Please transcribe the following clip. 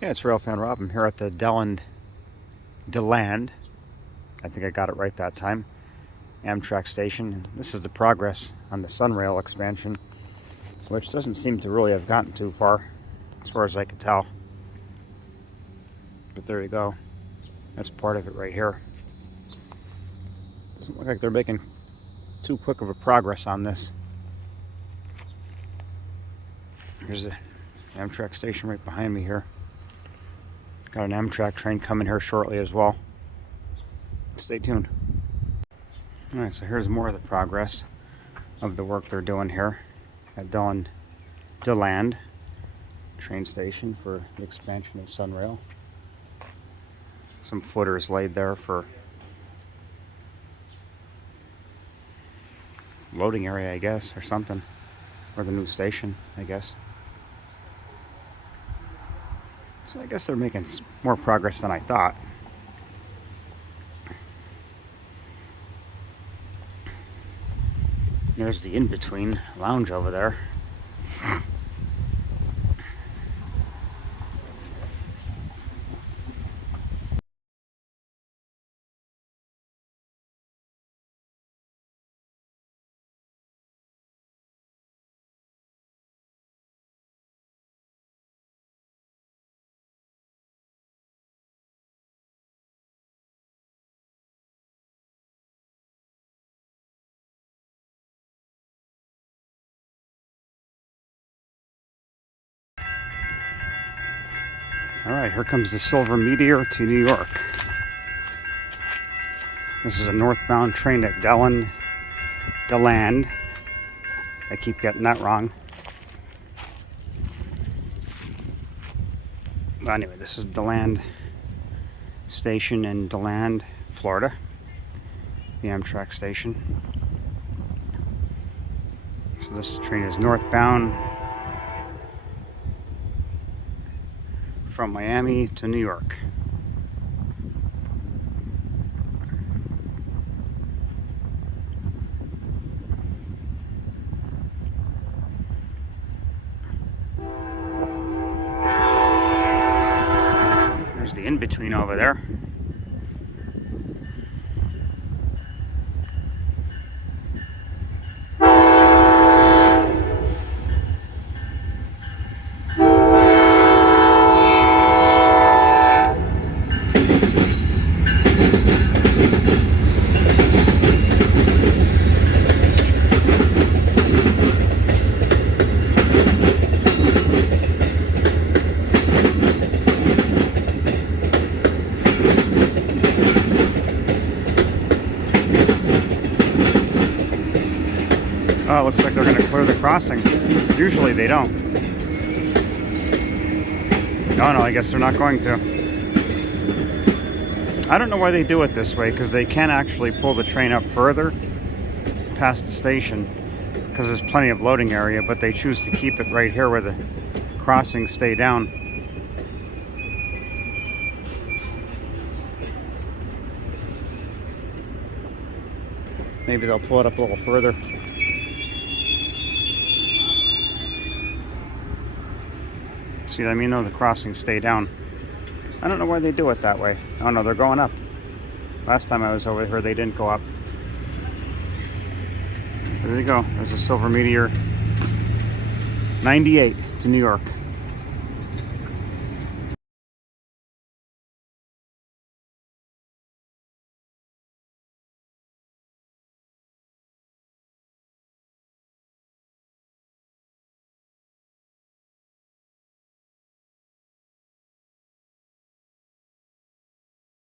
Yeah, it's RailFan Rob. I'm here at the DeLand. I think I got it right that time. Amtrak station. This is the progress on the SunRail expansion, which doesn't seem to really have gotten too far as I can tell. But there you go. That's part of it right here. Doesn't look like they're making too quick of a progress on this. Here's the Amtrak station right behind me here. Got an Amtrak train coming here shortly as well. Stay tuned. Alright, so here's more of the progress of the work they're doing here at DeLand train station for the expansion of SunRail. Some footers laid there for loading area, I guess, or something. Or the new station, I guess. So I guess they're making more progress than I thought. There's the in-between lounge over there. Alright, here comes the Silver Meteor to New York. This is a northbound train at DeLand. I keep getting that wrong. But anyway, this is DeLand station in DeLand, Florida. The Amtrak station. So this train is northbound from Miami to New York. There's the in-between over there. Oh, it looks like they're going to clear the crossing. Usually they don't. No, I guess they're not going to. I don't know why they do it this way, because they can actually pull the train up further past the station, because there's plenty of loading area, but they choose to keep it right here where the crossings stay down. Maybe they'll pull it up a little further. See what I mean? Though the crossings stay down. I don't know why they do it that way. Oh no, they're going up. Last time I was over here, they didn't go up. There you go. There's a Silver Meteor 98 to New York.